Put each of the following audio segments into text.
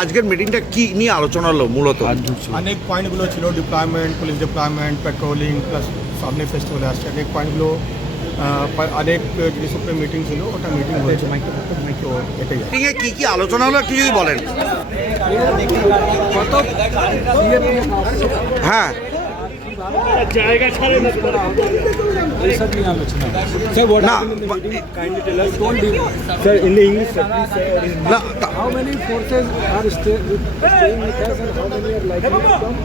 আজকের মিটিংটা কি নিয়ে আলোচনা হলো মূলত? অনেক পয়েন্টগুলো ছিল, deployment, police deployment, patrolling plus সামনে ফেস্টিভ্যাল আসছে, অনেক পয়েন্টগুলো অনেক জিনিস উপরে মিটিং ছিল, ওটা মিটিং হয়েছে। তো এটাই মিটিংয়ে কি কি আলোচনা হলো একটু যদি বলেন। হ্যাঁ, জায়গা ছাড়ে না না Sir, in the English, sir, please say না how many forces are staying with us and how many are likely to come?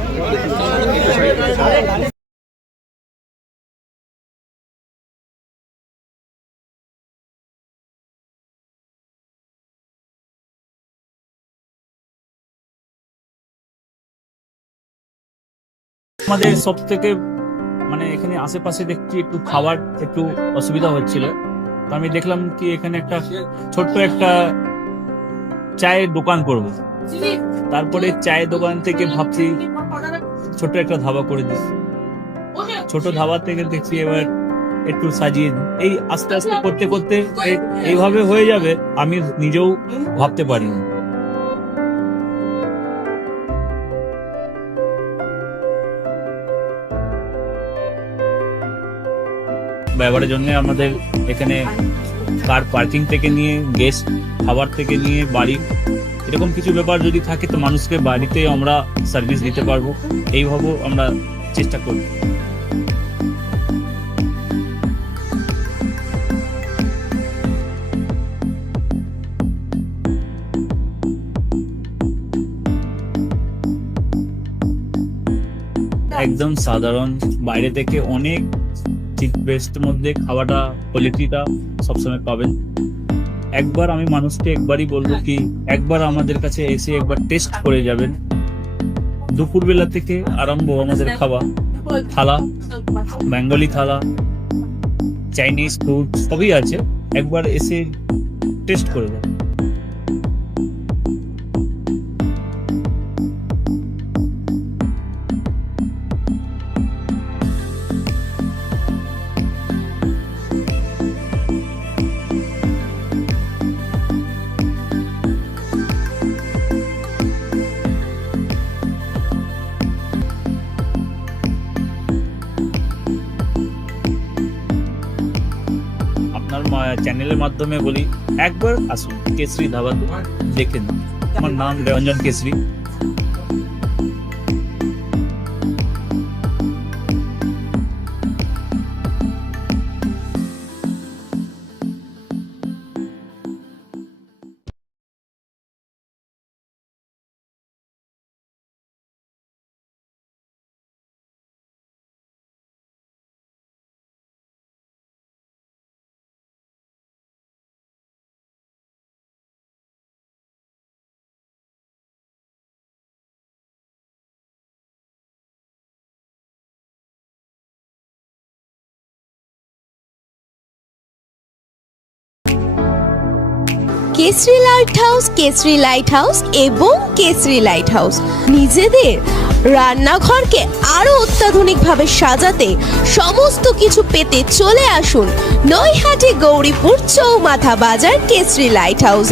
আমাদের সব থেকে মানে এখানে আশেপাশে দেখছি একটু খাবার একটু অসুবিধা হচ্ছিল, তো আমি দেখলাম কি এখানে একটা ছোট্ট একটা চায়ের দোকান করব। তারপরে চায়ের দোকান থেকে ভাবছি ছোট্ট একটা ধাবা করে দিই। ছোট ধাবা থেকে দেখছি এবার একটু সাজিয়ে দিই। এই আস্তে আস্তে করতে করতে এইভাবে হয়ে যাবে আমি নিজেও ভাবতে পারিনি। ব্যবহারের জন্য আমাদের এখানে কার পার্কিং থেকে নিয়ে গেস্ট খাবার থেকে নিয়ে বাড়ি এরকম কিছু ব্যাপার যদি থাকে তো মানুষকে বাড়িতে আমরা সার্ভিস দিতে পারবো, এইভাবেও আমরা চেষ্টা করব। একদম সাধারণ, বাইরে থেকে অনেক চিপ বেস্টের মধ্যে খাওয়াটা কোয়ালিটিটা সবসময় পাবেন। একবার আমি মানুষকে একবারই বলবো কি একবার আমাদের কাছে এসে একবার টেস্ট করে যাবেন। দুপুরবেলা থেকে আরম্ভ আমাদের খাওয়া, থালা, বেঙ্গলি থালা, চাইনিজ ফুড সবই আছে, একবার এসে টেস্ট করে যাবেন। আপনার চ্যানেলের মাধ্যমে বলি একবার আসুন কেশরী ধাবাতে, দেখে নিন। আমার নাম Ranjan Keshari. Keshari light house, Keshari light house এবং কেশরী লাইট হাউস নিজেদের রান্নাঘরকে আরো অত্যাধুনিকভাবে সাজাতে সমস্ত কিছু পেতে চলে আসুন নৈহাটি গৌরীপুর চৌমাথা বাজার কেশরী লাইট হাউস।